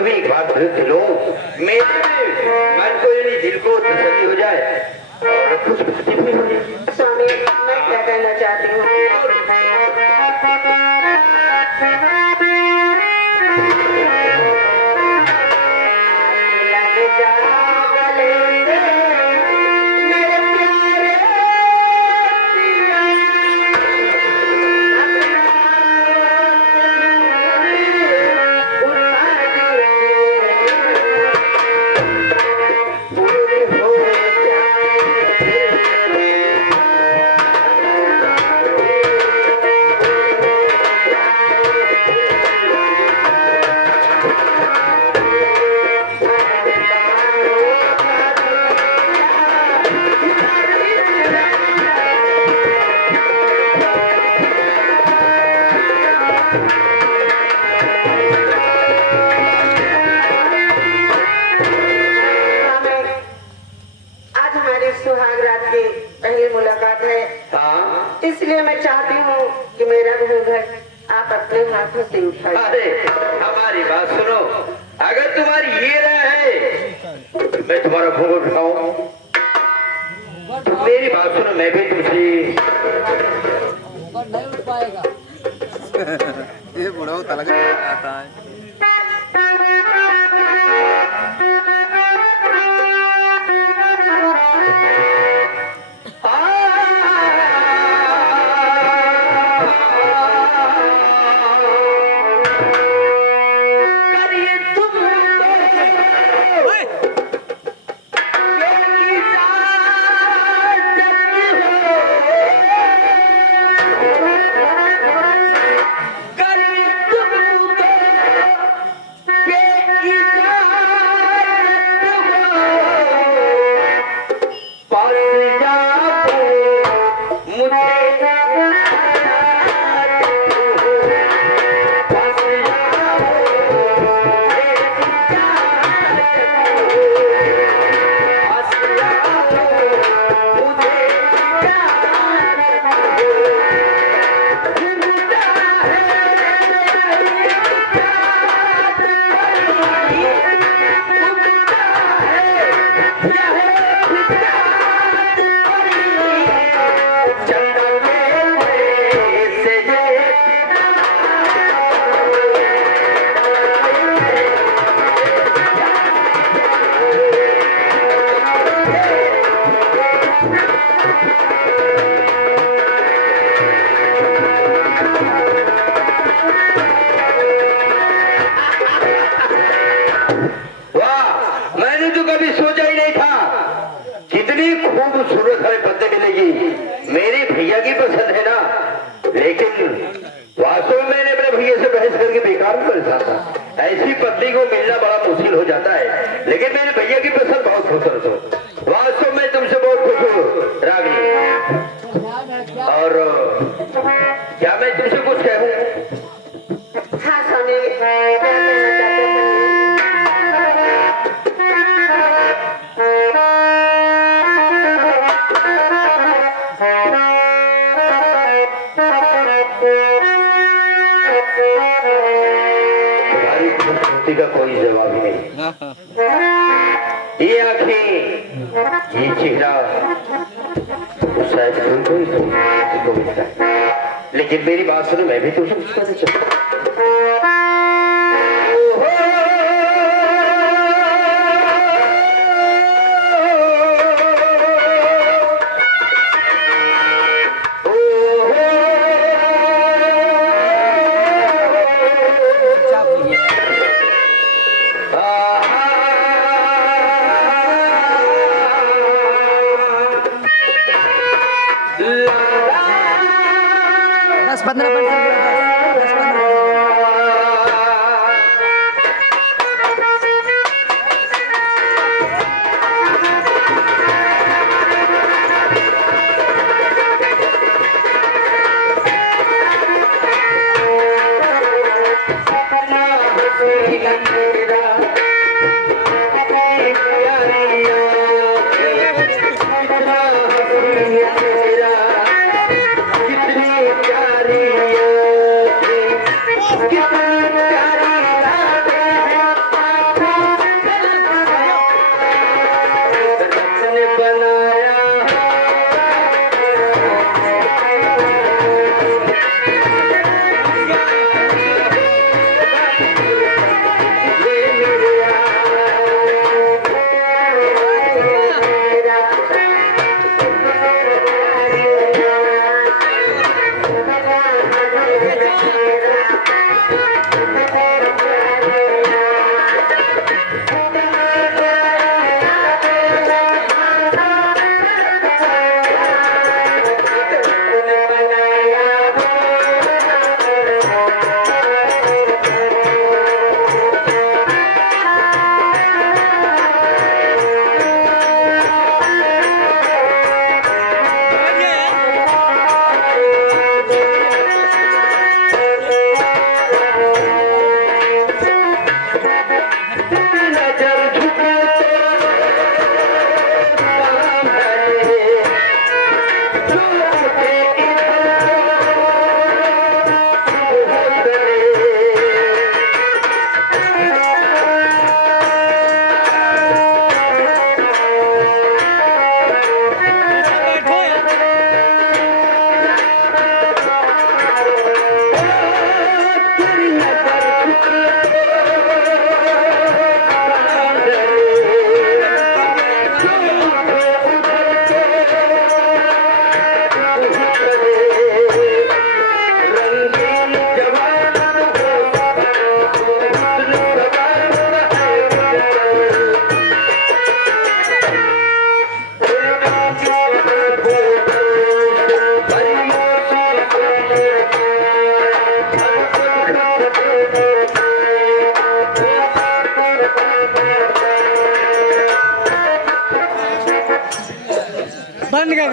तुम्हें एक बात दिलो, मेरे मन को यानी दिल को तसल्ली हो जाए और कुछ खुशी भी हो जाए। स्वामी मैं क्या कहना चाहती हूँ, लग जा गले से मेरे प्यारे पिया, उठा दीजिए दूर हो आज हमारी सुहाग रात की पहली मुलाकात है। हाँ, इसलिए मैं चाहती हूँ कि मेरा घूंघट आप अपने हाथों से उठाइए। अरे हमारी बात सुनो, अगर तुम्हारी ये राय है तो मैं तुम्हारा घूंघट उठाऊं, तो मेरी बात सुनो, मैं भी तुमसे नहीं उठ पाएगा। ये बुढ़ा तलक आता है। खूबसूरत हमें बंदे मिलेगी। मेरी भैया की पसंद है ना, लेकिन वास्तव में मैंने अपने भैया से बहस करके बेकार में परेशान था। ऐसी पत्नी को मिलना बड़ा मुश्किल हो जाता है, लेकिन मेरे भैया की पसंद बहुत खूबसूरत हो। वास्तव में तुमसे बहुत खुश हूँ रागिनी, और क्या मैं तुमसे कुछ कहूँ? हाँ स्वामी, क्या कहना चाहते हैं? तुम्हारी खूबसूरती का कोई जवाब ही नहीं। ये आंखें, ये चेहरा तो शायद कोई को मिलता है, लेकिन मेरी बात सुनो, मैं भी तुमसे कुछ कहना चाहता हूँ। दस 15 मिनट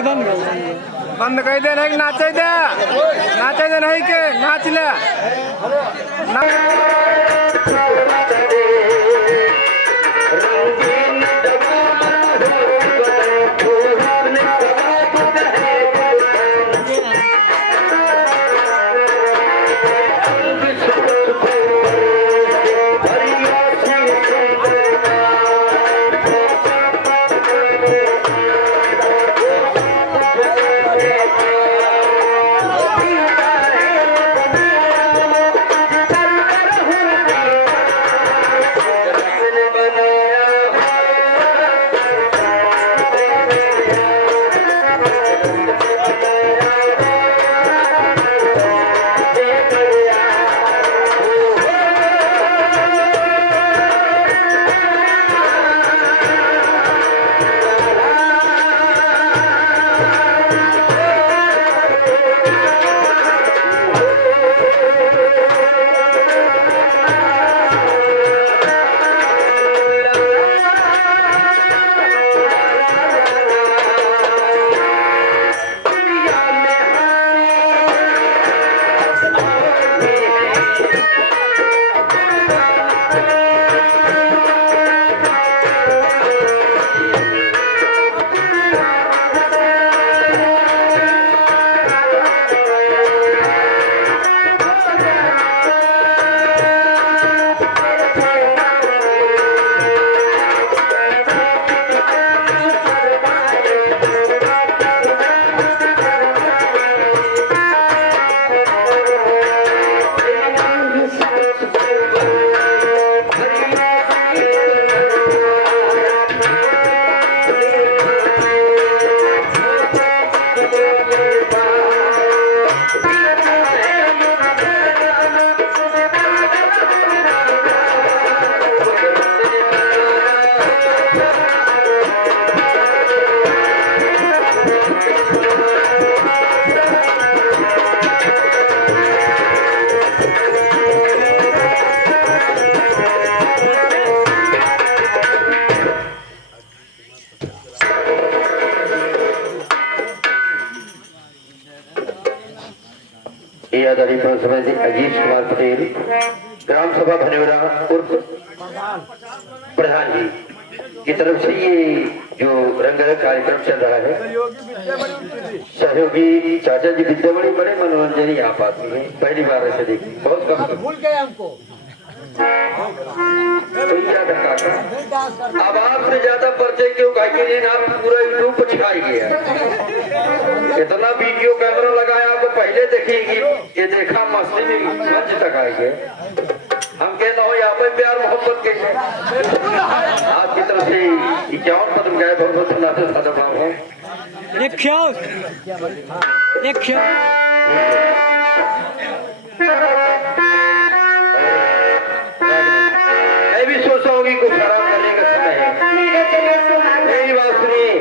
बंद कर दे नहीं नाचे दे नहीं के नाच ले आदरणीय समय जी अजीत कुमार पटेल ग्राम सभा भनेवरा उर्फ प्रधान जी की तरफ से ये जो रंगारंग कार्यक्रम चल रहा है, सहयोगी चाचा जी विद्यामणि बड़े मनोरंजन यहाँ पाती है, पहली बार ऐसे देखी, बहुत कम भूल गए हमको। अब आपसे ज्यादा परिचय क्यों कहेंगे, आप पूरा यूट्यूब पर छाई गया, इतना वीडियो कैमरा लगाया, आपको पहले देखेंगे, ये देखा मस्ती में मंच तक आएंगे, हम कहना हो यहाँ पर प्यार मोहब्बत के आपकी तरफ से 51 पदम गए, बहुत बहुत धन्यवाद सादा भाव है। मैं भी सोचा होगी कुछ खराब करने का समय है, मेरी बात सुनिए,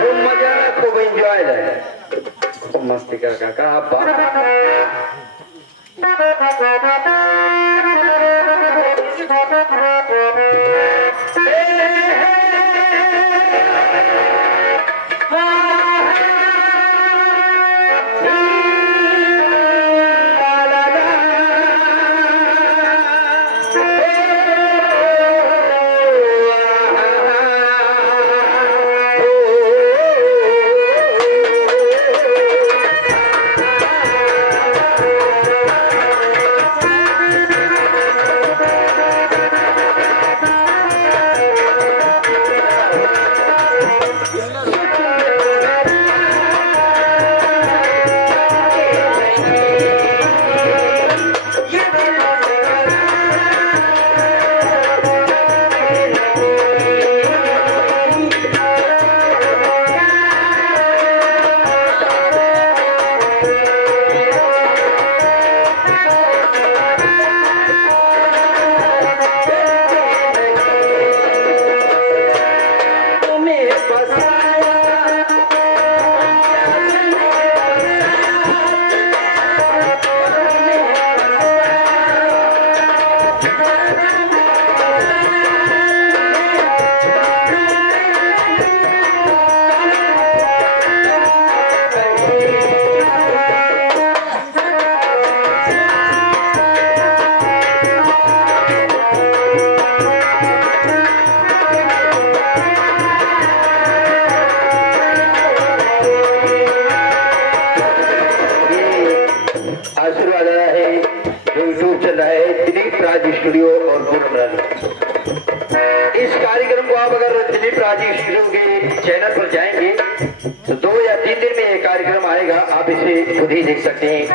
खूब मजा है, खूब एंजॉय है, खूब मस्ती कर काका आप और पूनम रानी। इस कार्यक्रम को आप अगर दिलीप राजीव हीरो के चैनल पर जाएंगे तो 2 या 3 दिन में ये कार्यक्रम आएगा, आप इसे खुद ही देख सकते हैं।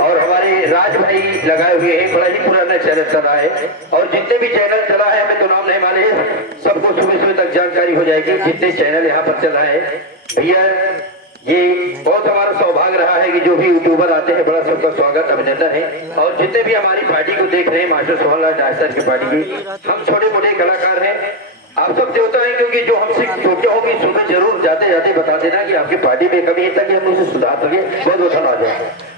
और हमारे राज भाई लगाए हुए हैं, बड़ा ही पुराना चैनल चला है और जितने भी चैनल चला है हमें तो नाम नहीं माने, सबको सुबह सुबह तक जानकारी हो जाएगी जितने चैनल यहाँ पर चला है। भैया ये बहुत हमारा सौभाग्य रहा है कि जो भी यूट्यूबर आते हैं बड़ा सबका स्वागत अभिनंदन है। और जितने भी हमारी पार्टी को देख रहे हैं मास्टर सोहनलाल डांसर की पार्टी की, हम छोटे मोटे कलाकार हैं, आप सब देवता हैं, क्योंकि जो हमसे छोटे होंगे सुबह जरूर जाते जाते बता देना कि आपकी पार्टी में कमी है ताकि हम उसे सुधार सके। बहुत बहुत धन्यवाद।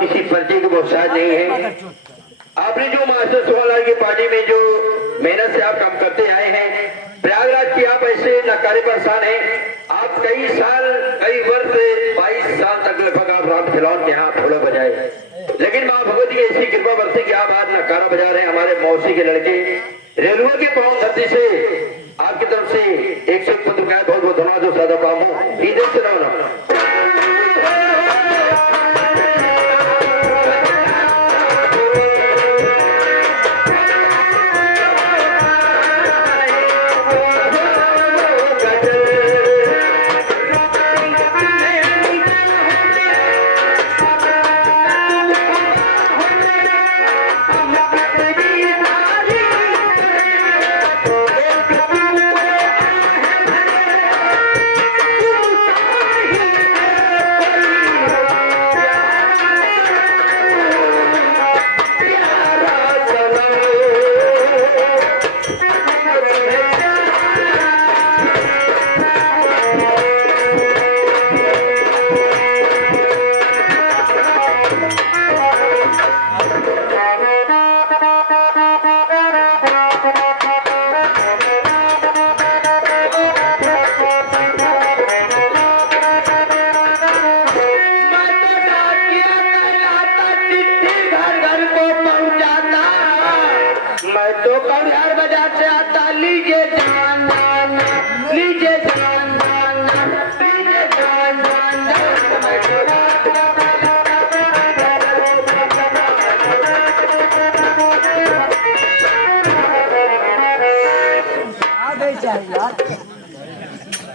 किसी पर्चे के मोहताज नहीं है। आपने जो मास्टर सोहनलाल की पार्टी में जो मेहनत से आप काम करते आए हैं, प्रयागराज की आप ऐसे नकारे परेशान हैं, आप कई साल कई वर्ष 22 साल तक लगभग आप रात खिलौन के यहाँ फूला बजाए, लेकिन माँ भगवती की ऐसी कृपा बरसे कि आप आज नकारा बजा रहे हैं। हमारे मौसी के लड़के रेलुआ के पावन धरती से आपकी तरफ से 101 बहुत बहुत धन्यवाद। जो सादा पाऊँ इधर से रहो।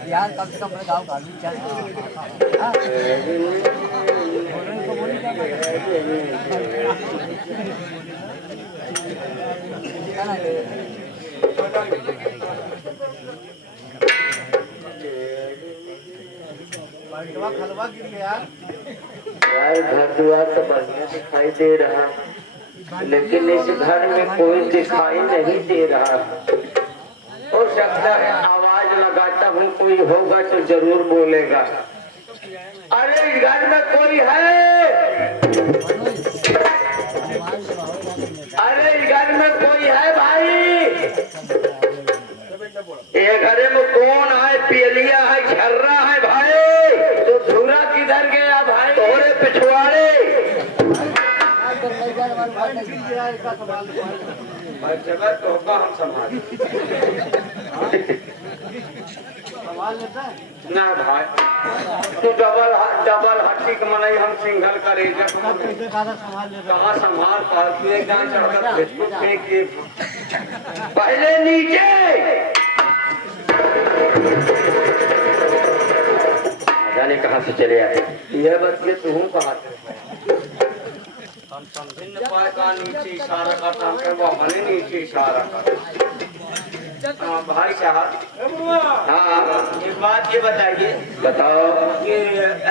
यार कम से कम अपने गाँव का खलवा गिर गया यार। घर द्वार तो बढ़िया दिखाई दे रहा, लेकिन इस घर में कोई दिखाई नहीं दे रहा। हो सकता है आवाज लगाता हूँ, कोई होगा तो जरूर बोलेगा। अरे इस घर में कोई है? अरे इस घर में कोई है भाई? ये घर में कौन है? पियलिया है, छर्रा है भाई? तो धूरा किधर गया भाई? तोरे पिछवाड़े जगह तो होगा, हम संभाल ना भाई। तू डबल हट्टी के मनाई, हम सिंगल करे कहाँ संभाल पाती है? जान चढ़कर पहले नीचे जाने कहाँ से चले आए। यह बच्चे तू कहा हम समझ न पाए का नीचे इशारा करता हूँ, वो हमें नीचे इशारा कर। भाई साहब, हाँ एक बात ये बताइए, बताओ कि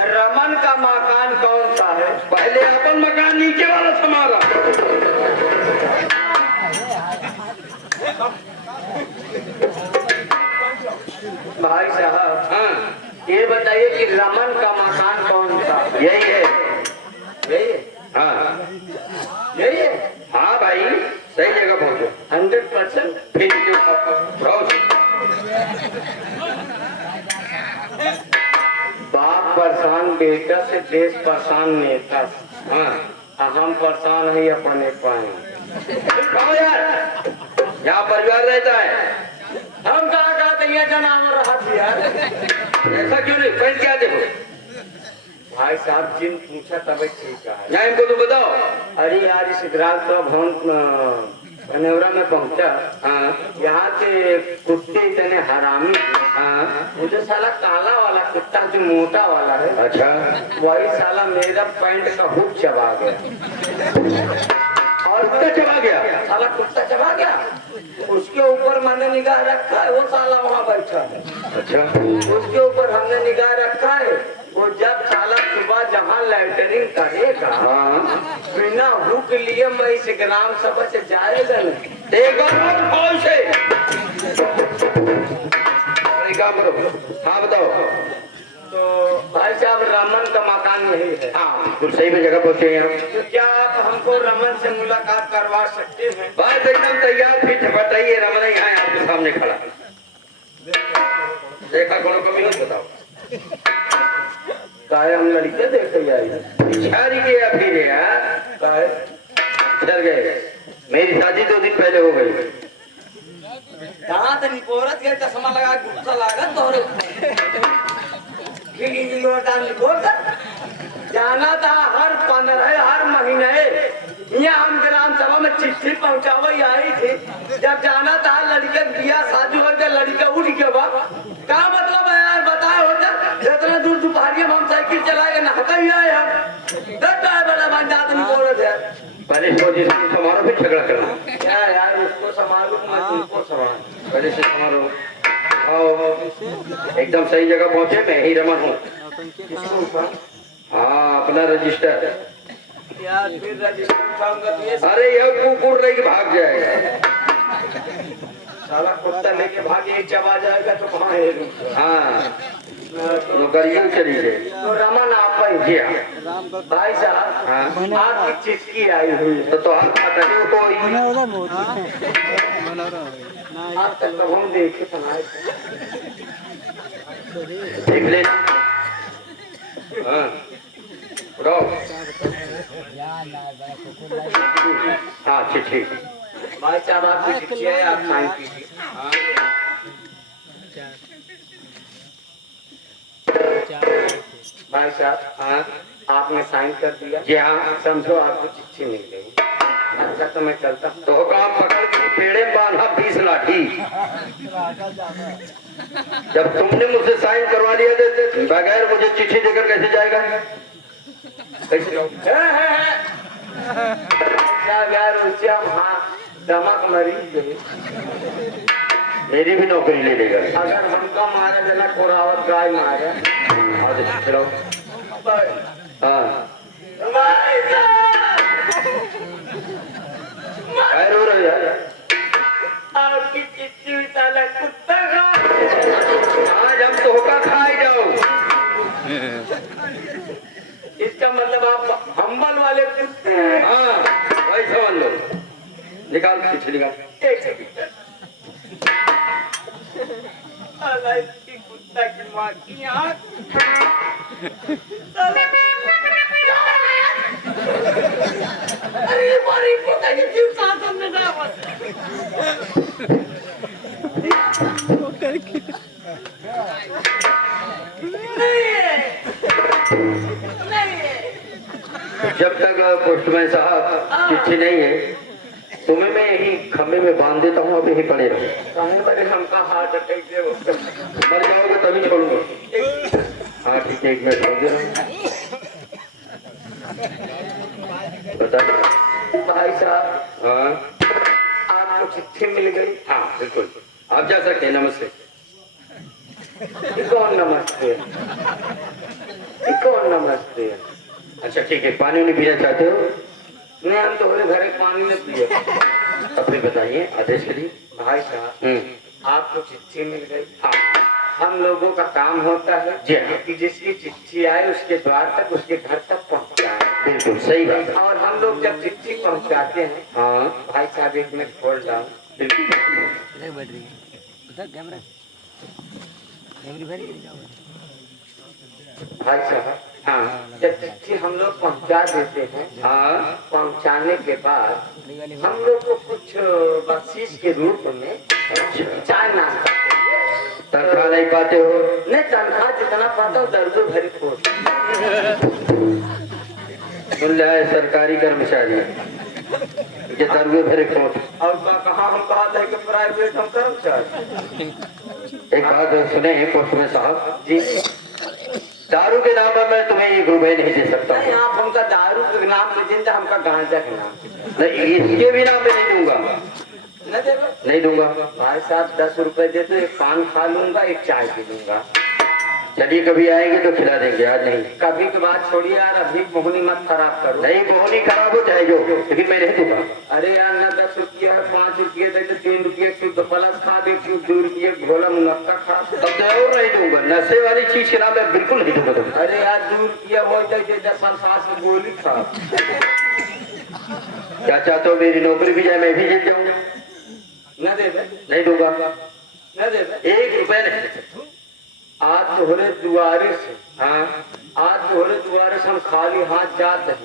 रमन का मकान कौन सा है? पहले अपन मकान नीचे वाला संभाला। भाई साहब, हाँ ये बताइए कि रमन का मकान कौन सा? यही है। यही है? हाँ यही है? हाँ भाई, सही जगह पहुंचो। 100% 100%। फिर बहुत बाप परेशान बेटा से, देश परेशान नेता से। हाँ हम परेशान है अपने पाए। कहो यार, यहाँ परिवार रहता है। हम कहाँ कहते हैं जनावर रहा थी यार। ऐसा क्यों नहीं, पहन क्या देखो भाई साहब जिन पूछा तभी ठीक है। यहाँ इनको तो बताओ। अरे यार इस ग्राम तो भवन कनेवरा में पहुंचा। हाँ यहाँ के कुत्ते इतने हरामी थे। हाँ मुझे साला काला वाला कुत्ता जो मोटा वाला है, अच्छा वही साला मेरा पैंट का हुक चबा गया। और कुत्ता चला गया। साला कुत्ता चबा गया। उसके ऊपर मैंने निगाह रखा है, वो साला वहाँ बैठा है। अच्छा उसके ऊपर हमने निगाह रखा है। वो जब साला सुबह जहाँ लैटरिंग करेगा, हाँ बिना हुक लिए मैं इस ग्राम सभा से जाएगा नहीं। एक बार और कौन से अरे काम करो। हाँ बताओ। तो भाई साहब रमन का मकान यही है। हाँ बिल्कुल सही में जगह पहुंचे हैं हम। तो क्या आप हमको रमन से मुलाकात करवा सकते हैं? बात एकदम तैयार, फिर बताइए। रमन यहाँ है आपके सामने खड़ा। देखा कोनो कमी हो बताओ। काहे हम लड़के देखे आई? छारी के या फिर यार काहे? चल गए। मेरी शादी 2 दिन पहले हो गई। कहाँ से निपोरत के चश्मा लगा गुस्सा लागत तोहरे जाना था हर 15 हर महीने यहाँ हम ग्राम सभा में चिट्ठी पहुँचावे आई थी। जब जाना था लड़के बिया शादी हो गया, लड़के उठ गया बा। क्या मतलब है यार बताए होता, जितना दूर दोपहरिया हम साइकिल चलाए नहाता ही आए हम। बड़ा बन जाते नहीं बोल रहे थे। पहले सोचिए समारोह फिर झगड़ा करना। क्या यार उसको संभालो मैं तुमको संभाल। पहले से समारोह आओ। एकदम सही जगह पहुंचे। मैं ही रमन हूँ। हाँ अपना रजिस्टर। यार फिर रजिस्टर उठाऊंगा तो ये अरे यह कुकुर लेके भाग जाएगा। साला कुत्ता लेके भागे चबा जाएगा तो कहाँ है? हाँ नौकरियों चली गई। तो रमन आप जी हाँ। भाई साहब हाँ आपकी चिट्ठी आई हुई है। तो हाथ पकड़े कोई आप तक तो हम देखे सुनाए देख ले। हाँ उठाओ। हाँ चिट्ठी। भाई साहब आपकी चिट्ठी है, आप साइन कीजिए। भाई साहब हाँ आपने साइन कर दिया। जी हाँ। समझो आपको चिट्ठी मिल गई। अच्छा तो मैं चलता हूँ। तो काम पकड़ के पेड़े में बांधा 20 लाठी। जब तुमने मुझसे साइन करवा लिया थे बगैर मुझे चिट्ठी देकर कैसे जाएगा? कैसे जाओगे? साहब यार उससे हम हाँ दमक मरीज है। मेरी भी नौकरी ले लेगा। अगर हमका मारे देना कोरावत गाय मारे। चलो हाँ भाई साहब खैर हो रहा यार। आपकी चिट्ठी साला कुत्ता खा। आज हम धोखा खाए जाओ। इसका मतलब आप हम्बल वाले कुत्ते हैं। हाँ वही समझ लो। निकाल चिट्ठी निकाल। एक सेकंड। साला इसकी कुत्ता की माँ की आँख। अरे हमारी कुत्ता की जीव सांस में ना जब तक पोस्टमैन साहब चिट्ठी नहीं है तुम्हें मैं यही खम्भे में बांध देता हूँ। अब यही पड़े रहो। कहीं पर हमका हार्ट अटैक से मर जाओगे तभी छोड़ूंगा। हाँ ठीक है 1 मिनट छोड़ दे रहा हूँ। बता। भाई साहब हाँ आपको चिट्ठी मिल गई। हाँ बिल्कुल आप जा सकते हैं। नमस्ते। कौन नमस्ते? कौन नमस्ते? अच्छा ठीक है। पानी नहीं पीना चाहते हो? नहीं हम तो घर पानी में पिए। अब फिर बताइए आदेश के लिए। भाई साहब आपको चिट्ठी मिल गई। हाँ हम लोगों का काम होता है जी हाँ। कि जिसकी चिट्ठी आए उसके द्वार तक उसके घर तक पहुंचाए। बिल्कुल सही बात है। और हम लोग जब चिट्ठी पहुंचाते हैं हाँ भाई साहब 1 मिनट होल्ड डाउन। भाई साहब, हाँ, जब चिट्ठी हम लोग पहुंचा देते हैं, हाँ पहुंचाने के बाद हम लोग को कुछ बख्शीश के रूप में चाय नाश्ता तनख्वाह नहीं पाते हो? नहीं, तनख्वाह जितना पाता हूँ दर्द भरी खोज। सुन लिया है सरकारी कर्मचारी ये दरवे भरे कोट। और कहा हम कहा था कि प्राइवेट हम कर्मचारी। एक बात सुने पोस्टमैन साहब जी दारू के नाम पर मैं तुम्हें 1 रुपए नहीं दे सकता नहीं, हूँ। आप हमका दारू के नाम पे जिंदा, हमका गांजा के नाम नहीं इसके भी नाम पे नहीं दूंगा, न देगा। नहीं दूंगा। भाई साहब 10 रुपए दे दो, एक पान खा लूंगा, एक चाय पी लूंगा। चलिए कभी आएंगे तो खिला देंगे, आज नहीं। कभी के बाद छोड़िए यार, अभी मोहनी मत खराब करो। नहीं मोहनी खराब हो चाहे जो, लेकिन मैं नहीं दूंगा। अरे यार न 10 रुपया है, 5 रुपये दे दो, 3 रुपये शुद्ध प्लस खा दे, 2 रुपये घोला मुनक्का खा दे। तब तो और नहीं दूंगा, नशे वाली चीज के नाम मैं बिल्कुल नहीं दूंगा तुमको। अरे यार 2 रुपया हो जाए 10 साल की गोली खा। क्या चाहते हो मेरी नौकरी भी जाए, मैं भी जेल जाऊंगा? न दे दे, नहीं दूंगा, न दे दे। 1 रुपए नहीं। आज तोहरे दुआरे से, हाँ आज तोहरे दुआरे से हम खाली हाथ जाते हैं।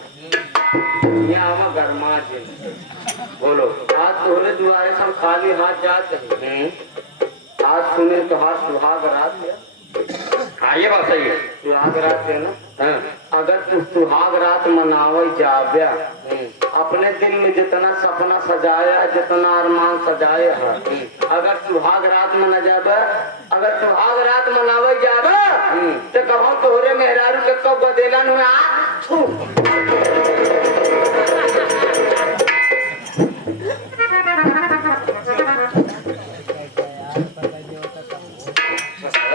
यहाँ हम गरमा जे बोलो। आज तोहरे दुआरे से हम खाली हाथ जाते हैं। आज सुने तो हाथ सुहाग रात है। हाँ ये बात सही है। सुहाग रात है ना। हाँ अगर तू सुहाग रात मनावे जाव्या, अपने दिल में जितना सपना सजाया, जितना अरमान सजाया है, अगर सुहाग रात मना जावे, अगर सुहाग रात मनावे जावे तो कहो तोहरे मेहरारू के कब बदेला नु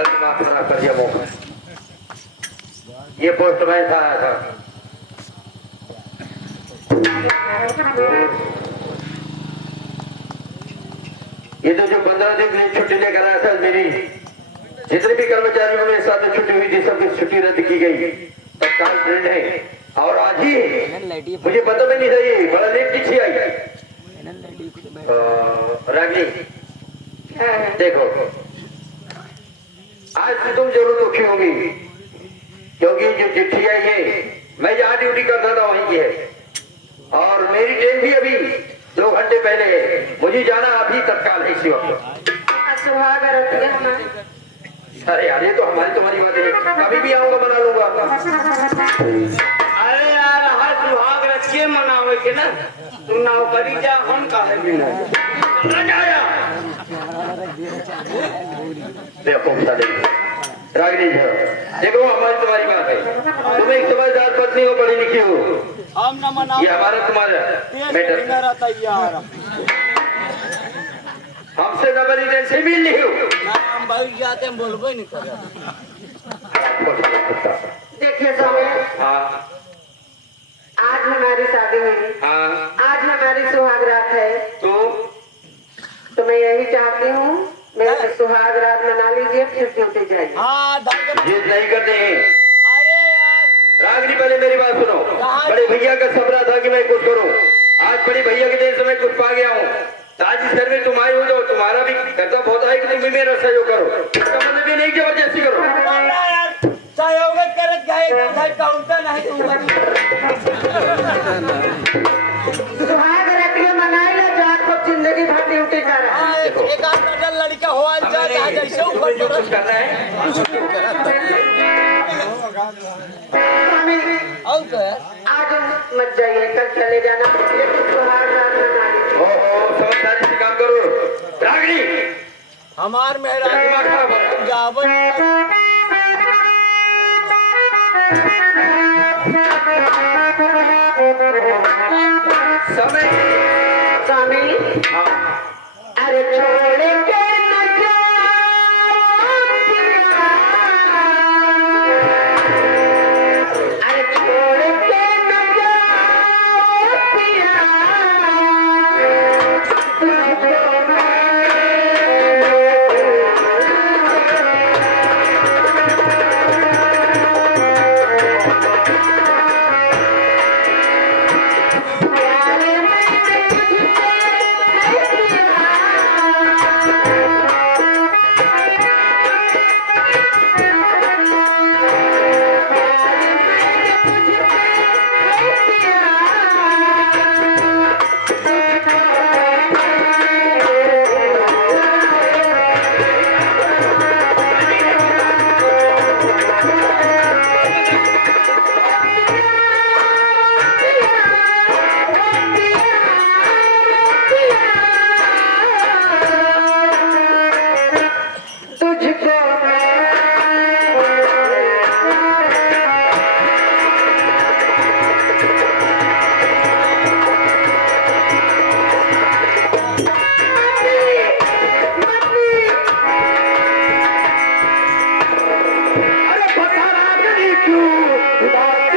दिमाग खराब कर दिया मौका। ये पोस्टमैन था आया था। ये तो जो 15 दिन के लिए छुट्टी लेकर आया था, मेरी जितने भी कर्मचारियों के साथ छुट्टी हुई थी सबकी छुट्टी रद्द की गई। तत्काल ट्रेन है और आज ही मुझे पता भी नहीं था, ये बड़ा लेट चिट्ठी आई। रागिनी देखो, आज तो तुम जरूर दुखी होगी क्योंकि जो चिट्ठी आई है, मैं जहाँ ड्यूटी करता था वहीं की है और मेरी ट्रेन भी अभी 2 घंटे पहले है। मुझे जाना अभी तत्काल है इसी वक्त। अरे यार ये तो हमारी तुम्हारी बात है, कभी भी आऊंगा मना लूंगा। अरे यार हर सुहाग रखिए मनावे के ना, तू नौकरी जा, हम काहे भी ना देखो रागिनी जी, देखो हमारी तुम्हारी बात है, तुम एक समझदार पत्नी हो, पढ़ी लिखी हो, हम न मना ये हमारा तुम्हारा मैटर। तैयार हमसे डबल ट्रेन से मिल नहीं हो। ना हम बैठ जाते हैं, बोलबो ही नहीं कर। देखिए समय, हाँ आज हमारी शादी हुई, हाँ आज हमारी सुहाग रात है, तो मैं यही चाहती हूँ मेरे सुहाग रात मना लीजिए, फिर ड्यूटी जाइए। हाँ ये नहीं करते हैं। अरे यार रागिनी पहले मेरी बात सुनो। बड़े भैया का सपना था कि मैं कुछ करूं, आज बड़े भैया के देश में कुछ पा गया हूँ। आज इस घर में तुम आई हो तो तुम्हारा भी कर्तव्य होता है कि तुम भी मेरा सहयोग करो। इसका मतलब ये नहीं जबरदस्ती करो। सहयोग करत गए काउंटर नहीं दूंगा। सुहाग रात में मनाई लो, जो आपको जिंदगी भर ड्यूटी कर रहा है। एक आध नजर लड़का हो जैसे ऊपर जो कुछ कर रहे हैं स्वामी, और क्या है? आज मत जाइए, कल चले जाना, लेकिन सुहाग रात मना लीजिए। ओहो समझदारी से काम करो। रागिनी हमार दिमाग खराब हो रहा मेहरा है। जावन समय स्वामी, अरे छोड़ के न जाओ पिया, अरे छोड़ के न जाओ पिया, प्यार में तुझसे नहीं किया। क्यों उदास